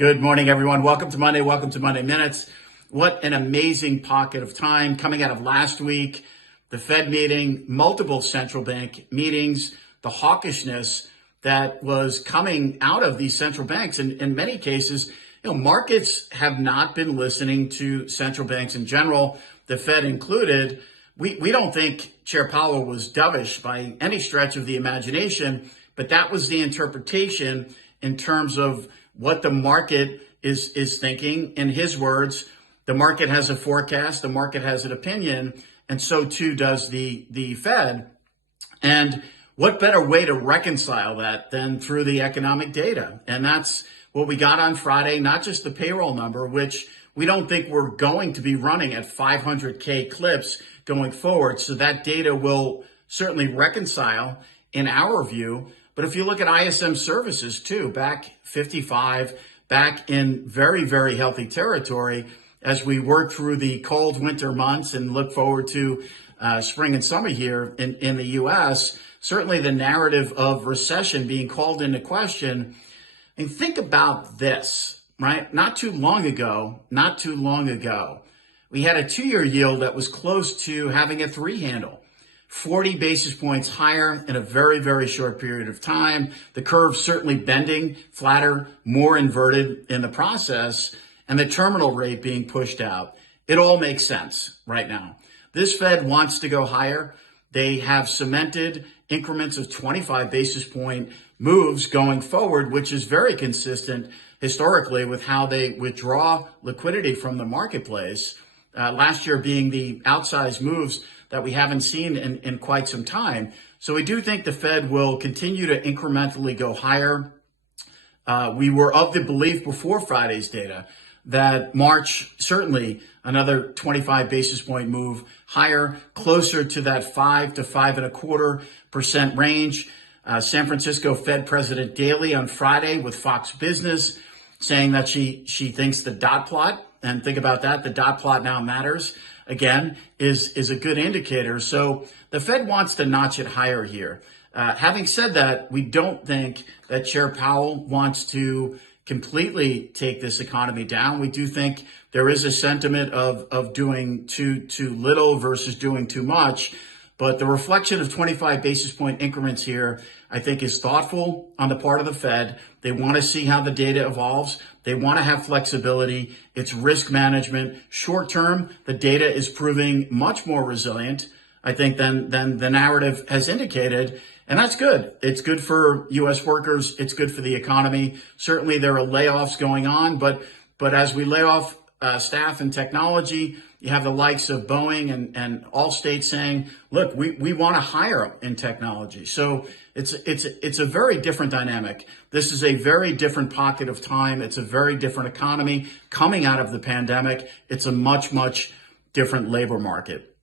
Good morning, everyone. Welcome to Monday. Welcome to Monday Minutes. What an amazing pocket of time coming out of last week. The Fed meeting, multiple central bank meetings, the hawkishness that was coming out of these central banks. And in many cases, markets have not been listening to central banks in general, the Fed included. We don't think Chair Powell was dovish by any stretch of the imagination, but that was the interpretation in terms of what the market is thinking. In his words, the market has a forecast, the market has an opinion, and so too does the Fed. And what better way to reconcile that than through the economic data? And that's what we got on Friday, not just the payroll number, which we don't think we're going to be running at 500K clips going forward. So that data will certainly reconcile in our view. But if you look at ISM services too, back 55, back in very, very healthy territory as we work through the cold winter months and look forward to spring and summer here in the U.S., certainly the narrative of recession being called into question. And think about this, right? Not too long ago, we had a 2-year yield that was close to having a 3 handle. 40 basis points higher in a very, very short period of time. The curve certainly bending flatter, more inverted in the process, and the terminal rate being pushed out. It all makes sense right now. This Fed wants to go higher. They have cemented increments of 25 basis point moves going forward, which is very consistent historically with how they withdraw liquidity from the marketplace. Last year being the outsized moves that we haven't seen in quite some time. So we do think the Fed will continue to incrementally go higher. We were of the belief before Friday's data that March, certainly another 25 basis point move higher, closer to that 5 to 5.25% range. San Francisco Fed President Daly on Friday with Fox Business saying that she thinks the dot plot, and think about that, the dot plot now matters, again, is a good indicator. So the Fed wants to notch it higher here. Having said that, we don't think that Chair Powell wants to completely take this economy down. We do think there is a sentiment of doing too little versus doing too much. But the reflection of 25 basis point increments here, I think, is thoughtful on the part of the Fed. They want to see how the data evolves. They want to have flexibility. It's risk management. Short term, the data is proving much more resilient, I think, than the narrative has indicated. And that's good. It's good for U.S. workers. It's good for the economy. Certainly there are layoffs going on, but as we lay off staff in technology, you have the likes of Boeing and Allstate saying, look, we want to hire in technology. So it's a very different dynamic. This is a very different pocket of time. It's a very different economy coming out of the pandemic. It's a much, much different labor market.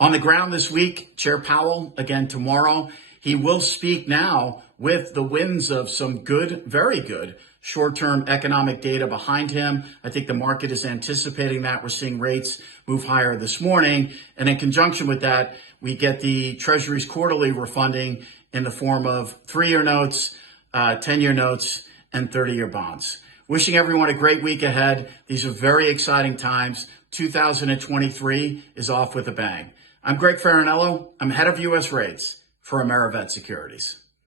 On the ground this week, Chair Powell, again tomorrow, he will speak now with the winds of some good, very good short-term economic data behind him. I think the market is anticipating that. We're seeing rates move higher this morning. And in conjunction with that, we get the Treasury's quarterly refunding in the form of 3-year notes, 10-year notes, and 30-year bonds. Wishing everyone a great week ahead. These are very exciting times. 2023 is off with a bang. I'm Greg Faranello. I'm head of U.S. rates for AmeriVet Securities.